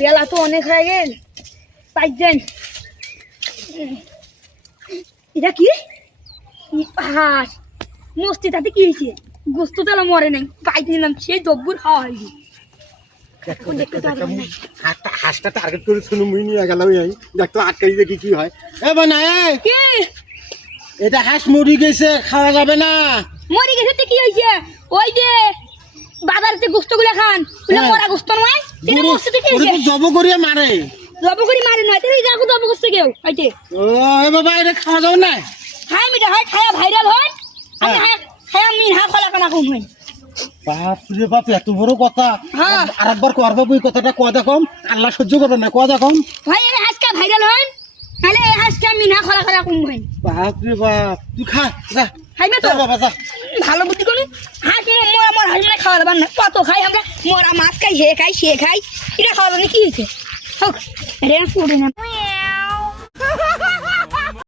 বেলা তো অনেক হয়ে গেল, পাইছেন এটা কি হাঁস মস্তি, তাতে কি হয়েছে? গোস্ত তালা মরে নাই, পাইতে নিলাম, সেই জব্বুর খাওয়া হয়নি। হাঁসটা টার্গেট করে শুনে মুই নিয়ে গেলাম, এই দেখতো আটকাই দেখি কি হয়। এ বানা কি এটা হাঁস মরি গেছে, খাওয়া যাবে না। মরে গেছে তো কি হয়েছে? ওই যে বাজারেতে গোস্ত গুলা খান, ওগুলা মরা গোস্ত নয়, সেটা মস্তি কি হয়েছে? জব করিয়া মারে, জব করে মারে নয়, তাহলে দেখো জব করছে কেউ হইতে। ও এ বাবা এটা খাওয়া যাবে না। হাই মিটা হয়, খায়া ভাইরাল হয়, আমি খায়া মিনহা খলা কানা কম হয়। বাপ রে বাপ, এত বড় কথা। হ্যাঁ আরেকবার করবো ওই কথাটা কদা কম, আল্লাহ সহ্য করবে না, কদা কম। ভাই এই হাঁসটা ভাইরাল হয়, তাহলে এই হাঁসটা মিনহা খলা কানা কম হয়। বাপ রে বাপ, তুই খা যা, খাইবে তো বাবা যা। ভালো বুদ্ধি করুন। হাঁস মরা মরা হাঁস মানে খাওয়া যাবার না, কত খাই আমরা, মরা মাছ খাই, হে খাই সে খাই, এটা খাওয়া যাবে কি হয়েছে? হোক রে ফুটে না।